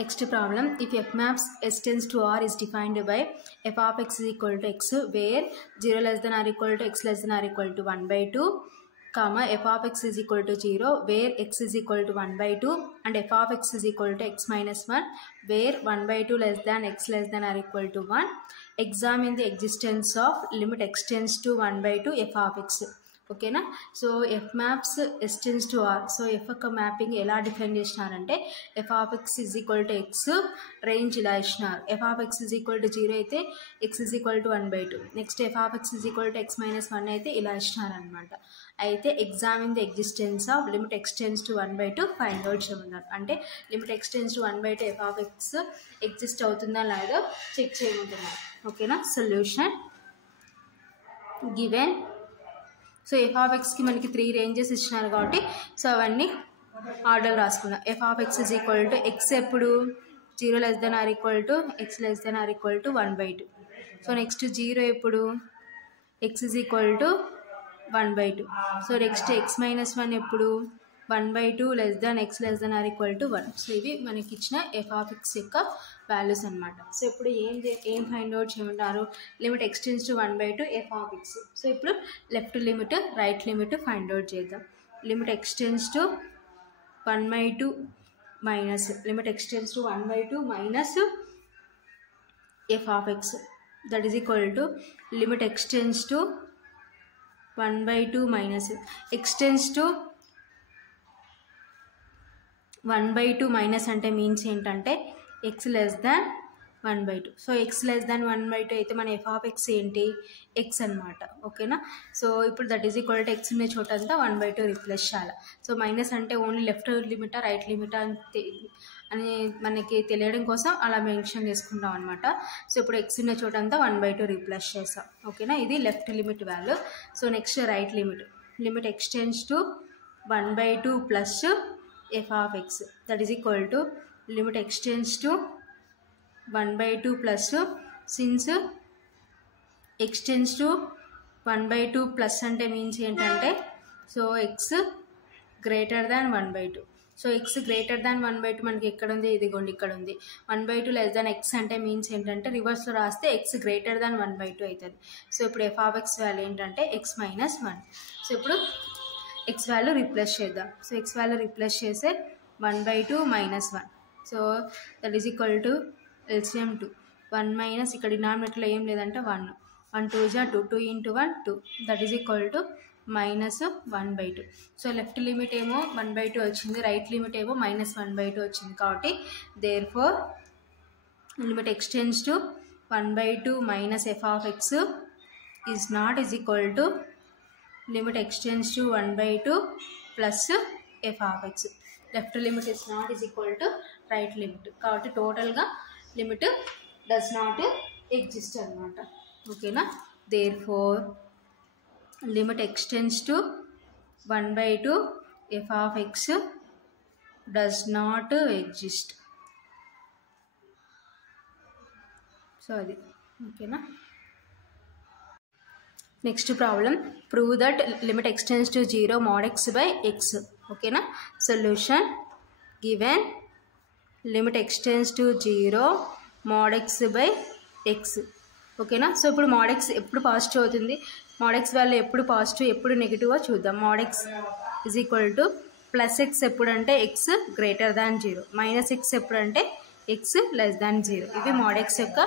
Next problem, if f maps s tends to r is defined by f of x is equal to x where 0 less than or equal to x less than or equal to 1 by 2, comma f of x is equal to 0 where x is equal to 1 by 2 and f of x is equal to x minus 1 where 1 by 2 less than x less than or equal to 1. Examine the existence of limit x tends to 1 by 2 f of x. Okay na? So f maps s tends to r. So f యొక్క mapping ఎలా define చేసినారంటే f of x is equal to x range ఇలా ఇచ్చినారు. f of x is equal to 0 అయితే x is equal to 1 by 2. Next f of x is equal to x minus 1 అయితే ఇలా ఇచ్చినారు అనమాట. అయితే examine the existence of limit x tends to 1 by 2 find out చేయమన్నారు. అంటే limit x tends to 1 by 2 f of x exist అవుతుందా లేదో check చేయమంటున్నారు. ఓకేనా? Solution given. So F of ఎక్స్కి మనకి 3 రేంజెస్ ఇచ్చినారు కాబట్టి సో అవన్నీ ఆర్డర్ రాసుకున్నాం. F of X is equal to X ఎప్పుడు 0 less than or equal to X less than or equal to 1 by 2. So next 0 ఎప్పుడు X is equal to 1 by 2. So next X minus 1 ఎప్పుడు 1 by 2 less than X less than or equal to 1. So ఇవి మనకి ఇచ్చిన F of X యొక్క values అనమాట. So ఇప్పుడు ఏం find out చేయమంటారు? Limit X tends to 1 by 2 F of X. So ఇప్పుడు left limit right limit find out చేద్దాం. Limit X tends to 1 by 2 minus limit X tends to 1 by 2 minus f of X that is equal to limit X tends to 1 by 2 minus X tends to 1 by 2 minus అంటే means ఏంటంటే X less than 1 by 2. So X less than 1 by 2 అయితే మన F of X ఏంటి? X అనమాట. ఓకేనా? So ఇప్పుడు that is equal to X ఉన్న చోట అంతా 1 by 2 రిప్లేస్ చేయాలి. సో మైనస్ అంటే ఓన్లీ లెఫ్ట్ లిమిటా రైట్ లిమిటా అని మనకి తెలియడం కోసం అలా మెన్షన్ చేసుకుంటాం అనమాట. సో ఇప్పుడు ఎక్స్ ఉన్న చోట అంతా 1 by 2 రిప్లేస్ చేస్తాం. ఓకేనా? ఇది left limit value. So next right limit limit X tends to 1 by 2 plus f of x that is equal to limit x tends to 1 by 2 plus since x tends to 1 by 2 plus అంటే means ఏంటంటే so x greater than 1 by 2. So x greater than 1 by 2 మనకి ఎక్కడ ఉంది? ఇదిగోండి ఇక్కడ ఉంది. 1 by 2 less than x అంటే means ఏంటంటే రివర్స్లో రాస్తే x గ్రేటర్ దాన్ 1 by 2 అవుతుంది. సో ఇప్పుడు f of x వాల్యూ ఏంటంటే x minus 1. సో ఇప్పుడు x వాల్యూ రిప్లేస్ చేద్దాం. సో x వాల్యూ రిప్లేస్ చేస్తే 1 by 2 minus 1. So that is equal to LCM 2 1 minus ఇక్కడ డినామినేటర్లో ఏం లేదంటే 1 1 2 జా 2 2 into 1 2 that is equal to minus 1 by 2. So left limit ఏమో 1 by 2 వచ్చింది, రైట్ లిమిట్ ఏమో మైనస్ 1 by 2 వచ్చింది. కాబట్టి therefore limit X tends to 1 by 2 minus f of x is not is equal to limit x tends to 1 by 2 plus f of x. Left limit is not is equal to right limit. కాబట్టి టోటల్గా limit does not exist అనమాట. ఓకేనా? Therefore limit x tends to 1 by 2 f of x does not exist. So అది ఓకేనా? Next problem, prove that limit X tends to 0 mod x by x. ఓకేనా? Solution given limit X tends to 0 mod x by x. ఓకేనా? So ఇప్పుడు mod x ఎప్పుడు positive అవుతుంది? mod x value ఎప్పుడు positive ఎప్పుడు negative చూద్దాం. mod x is equal to plus X ఎప్పుడంటే X greater than 0 minus X ఎప్పుడంటే X less than 0. ఇవి mod x యొక్క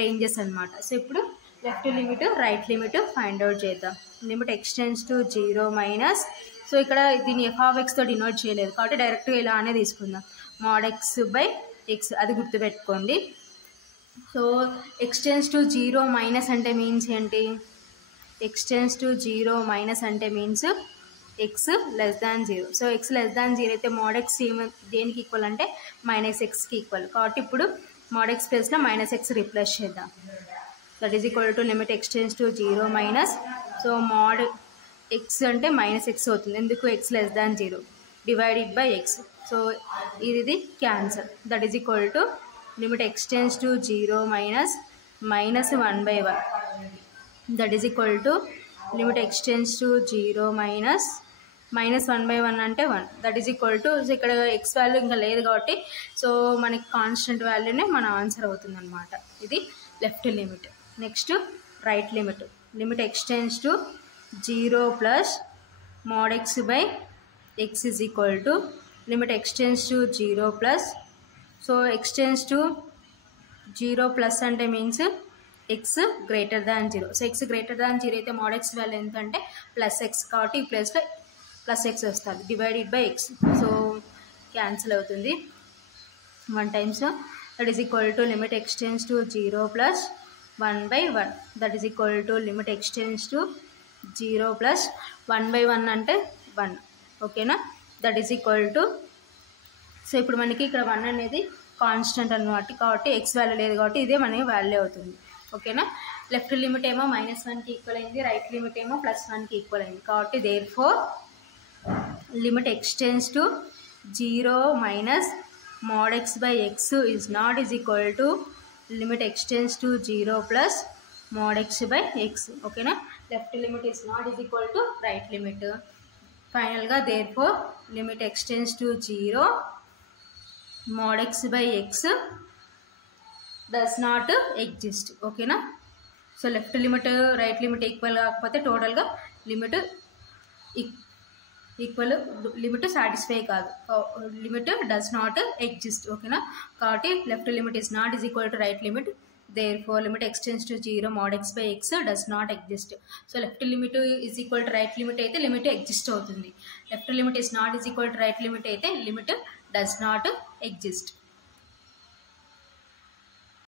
రేంజెస్ అనమాట. సో ఇప్పుడు left limit right limit find out చేద్దాం. Limit X tends to 0 minus so ఇక్కడ దీన్ని F of ఎక్స్తో denote చేయలేదు కాబట్టి డైరెక్ట్గా ఇలానే తీసుకుందాం. mod x by x అది గుర్తుపెట్టుకోండి. So X tends to 0 minus అంటే మీన్స్ ఏంటి? ఎక్స్ టెన్స్ టు 0 మైనస్ అంటే means X less than 0. So X less than 0 అయితే mod x దేనికి ఈక్వల్ అంటే మైనస్ ఎక్స్కి ఈక్వల్. కాబట్టి ఇప్పుడు mod x ప్లేస్లో మైనస్ ఎక్స్ రిప్లేస్ చేద్దాం. That is equal to limit X tends to 0 minus so mod X అంటే minus X అవుతుంది. ఎందుకు? X less than 0 divided by X. So ఇది cancel. That is equal to limit X tends to 0 minus minus 1 by 1 that is equal to limit X tends to 0 minus -1/1 అంటే 1 that is equal to, so ఇక్కడ X value ఇంకా లేదు కాబట్టి so మనకి constant వాల్యూనే మన answer అవుతుంది అనమాట. ఇది left limit. Next right limit. Limit x tends to 0 plus mod x by x is equal to limit x tends to 0 plus, so x tends to 0 plus అంటే means x greater than 0. So x greater than 0 అయితే mod x value ఎంత అంటే plus X కాబట్టి ఈ ప్లేస్లో plus X వస్తుంది divided by X. So cancel అవుతుంది 1 times. That is equal to limit x tends to 0 plus 1/1 that is equal to limit x tends to 0 plus 1/1 అంటే 1. ఓకేనా, that is equal to, so ఇప్పుడు మనకి ఇక్కడ 1 అనేది constant అనమాట కాబట్టి ఎక్స్ వాల్యూ లేదు కాబట్టి ఇదే మనకి వాల్యూ అవుతుంది. ఓకేనా, లెఫ్ట్ లిమిట్ ఏమో -1కి ఈక్వల్ అయింది, రైట్ లిమిట్ ఏమో +1కి ఈక్వల్ అయింది కాబట్టి therefore limit x tends to 0 minus mod x by x is not is equal to limit x tends to 0 plus mod x by x. ఓకేనా, left limit is not is equal to right limit. ఫైనల్గా therefore limit x tends to 0 mod x by x does not exist. ఓకేనా, so left limit right limit equal కాకపోతే టోటల్గా limit equal, limit satisfy కాదు, limit does not exist. ఓకేనా, కాబట్టి left limit is not is equal to right limit, therefore limit x tends to 0 mod x by x does not exist. So left limit is equal to right limit అయితే limit exist అవుతుంది, left limit is not is equal to right limit అయితే limit does not exist.